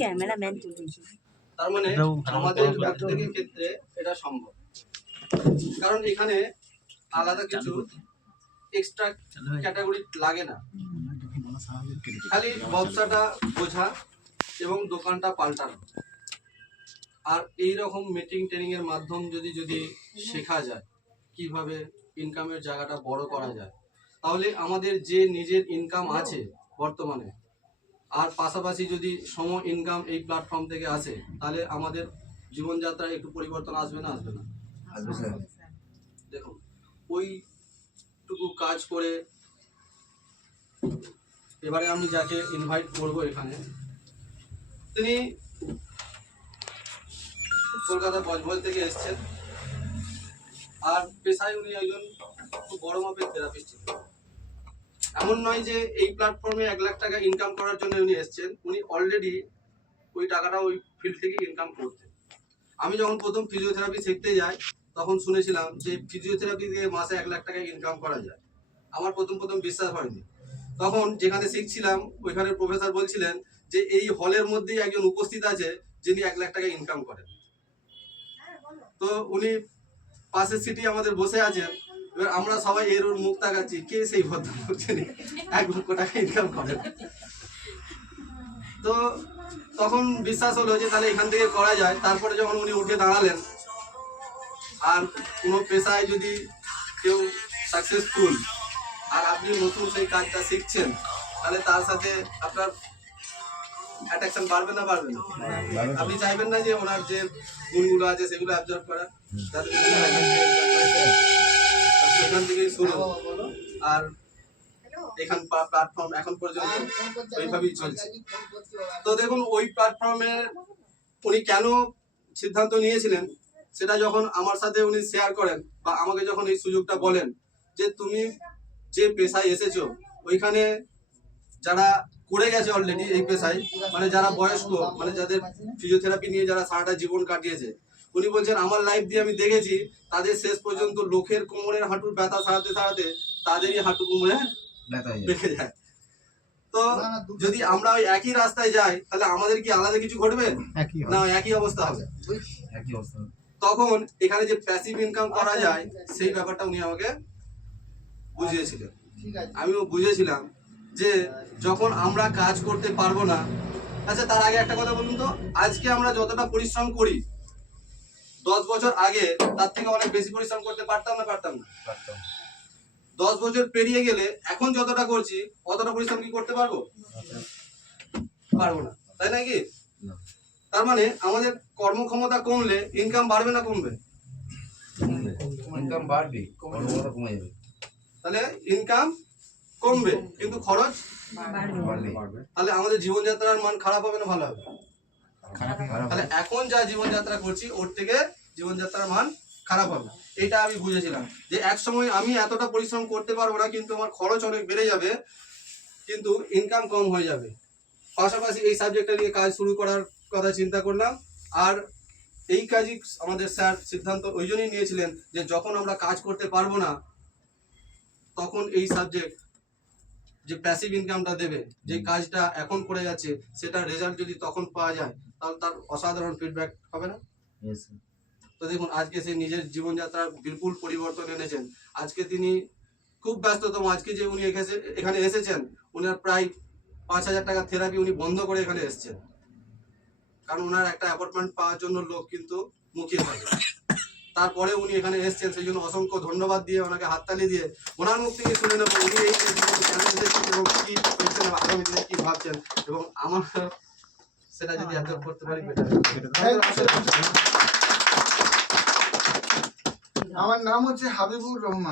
Cameraman তার মানে আমাদের প্রত্যেকের ক্ষেত্রে এটা সম্ভব, কারণ এখানে আলাদা কিছু এক্সট্রা ক্যাটাগরি লাগে না, খালি ব্যবসাটা বোঝা এবং দোকানটা পাল্টানো। আর এই রকম মিটিং ট্রেনিং এর মাধ্যম যদি শেখা যায় কিভাবে ইনকামের জায়গাটা বড় করা যায়, তাহলে আমাদের যে নিজের ইনকাম আছে বর্তমানে, আর পাশাপাশি যদি সম ইনকাম এই প্ল্যাটফর্ম থেকে আসে, তাহলে আমাদের জীবনযাত্রায় একটু পরিবর্তন আসবে না? আসবে না? দেখুন, ওইটুকু কাজ করে এবারে আমি যাকে ইনভাইট করব এখানে, তিনি কলকাতা বজবজ থেকে এসেছেন, আর পেশায় উনি একজন খুব বড় মাপের থেরাপিস্ট। এমন নয় যে এই প্ল্যাটফর্মে 1 লাখ টাকা ইনকাম করার জন্য উনি এসেছেন, উনি অলরেডি ওই টাকাটা ওই ফিল্ড থেকে ইনকাম করতেন। আমি যখন প্রথম ফিজিওথেরাপি শিখতে যাই, তখন শুনেছিলাম যে ফিজিওথেরাপি দিয়ে মাসে 1 লাখ টাকা ইনকাম করা যায়। আমার প্রথম বিশ্বাস হয়নি। তখন যেখানে শিখছিলাম ওইখানে প্রফেসর বলছিলেন যে এই হলের মধ্যেই একজন উপস্থিত আছে যিনি 1 লাখ টাকা ইনকাম করেন। তো উনি পাশের সিটি আমাদের বসে আছেন, এবার আমরা সবাই এর ওর মুখ তাকাচ্ছি, কে সেই ভদ্রলোক যিনি 1 লক্ষ টাকা ইনকাম করেন। তো তখন বিশ্বাস হলো যে তাহলে এখান থেকে করা যায়। তারপরে যখন উনি উঠে দাঁড়ালেন, আর কোনো পেশায় যদি কেউ সাকসেসফুল আর আপনি নতুন সেই কাজটা শিখছেন, তাহলে তার সাথে আপনার অ্যাট্রাকশন বাড়বে না? বাড়বে না? আপনি চাইবেন না যে ওনার যে গুণগুলো আছে সেগুলো অ্যাবজর্ব করার? এখান থেকেই শুরু, আর এখান প্ল্যাটফর্ম এখন পর্যন্ত ওইভাবেই চলছে। তো দেখুন, ওই প্ল্যাটফর্মে উনি কেন সিদ্ধান্ত নিয়েছিলেন সেটা যখন আমার সাথে উনি শেয়ার করেন, বা আমাকে যখন এই সুযোগটা বলেন যে তুমি যে পেশায় এসেছো, ওইখানে যারা করে গেছে অলরেডি এই পেশায়, মানে যারা বয়স্ক, মানে যাদের ফিজিওথেরাপি নিয়ে যারা সারাটা জীবন কাটিয়েছে, উনি বলছেন আমার লাইফ দিয়ে আমি দেখেছি তাদের শেষ পর্যন্ত লোকের কোমরের হাঁটুর ব্যথা সারাতে তাদেরই হাঁটু কোমরে বেঁকে যায়। তো যদি আমরা ওই একই রাস্তায় যাই, তাহলে আমাদের কি আলাদা কিছু ঘটবে না? একই অবস্থা হবে। তখন এখানে যে প্যাসিভ ইনকাম করা যায় সেই ব্যাপারটা উনি আমাকে বুঝিয়েছিলেন। আমিও বুঝেছিলাম যে যখন আমরা কাজ করতে পারবো না, আচ্ছা তার আগে একটা কথা বলুন তো, আজকে আমরা যতটা পরিশ্রম করি 10 বছর আগে তার থেকে অনেক বেশি পরিশ্রম করতে পারতাম না? পারতাম না? 10 বছর পেরিয়ে গেলে এখন যতটা করছি অতটা পরিশ্রম কি করতে পারবো? পারবো না, তাই নাকি? তার মানে আমাদের কর্মক্ষমতা কমলে ইনকাম বাড়বে না কমবে? ইনকাম বাড়বে, কর্মক্ষমতা কমে যাবে। তাহলে ইনকাম কমবে কিন্তু খরচ বাড়বে। তাহলে আমাদের জীবনযাত্রার মান খারাপ হবে না ভালো হবে? তাহলে এখন যা জীবনযাত্রা করছি ওর থেকে জীবনযাত্রার মান খারাপ হবে। এটা আমি বুঝেছিলাম যে এক সময় আমি এতটা পরিশ্রম করতে পারবো না, কিন্তু আমার খরচ অনেক বেড়ে যাবে, কিন্তু ইনকাম কম হয়ে যাবে। পাশাপাশি এই সাবজেক্টটা নিয়ে কাজ শুরু করার কথা চিন্তা করলাম। আর এই কাজই আমাদের স্যার সিদ্ধান্ত ওই জন্যই নিয়েছিলেন যে যখন আমরা কাজ করতে পারবো না, তখন এই সাবজেক্ট যে প্যাসিভ ইনকামটা দেবে, যে কাজটা এখন করে যাচ্ছে সেটা রেজাল্ট যদি তখন পাওয়া যায়, তাহলে তার অসাধারণ ফিডব্যাক হবে না? তো দেখুন, আজকে সে নিজের জীবনযাত্রার বিপুল পরিবর্তন এনেছেন। আজকে তিনি খুব ব্যস্ততম। আজকে যে উনি এখানে এসেছেন, উনার প্রায় 5,000 টাকা থেরাপি উনি বন্ধ করে এখানে এসেছেন, কারণ ওনার একটা অ্যাপয়েন্টমেন্ট পাওয়ার জন্য লোক কিন্তু মুখিয়ে থাকে। তারপরে উনি এখানে এসেছেন, সেই জন্য অসংখ্য ধন্যবাদ দিয়ে ওনাকে হাততালি দিয়ে ওনার মুখ থেকে শুনে নেবো উনি এই এবং কি করছেন, আগামী দিনে কি ভাবছেন, এবং আমার সেটা যদি অ্যাবজর্ব করতে পারি বেটার। আমার নাম হচ্ছে হাবিবুর রহমান।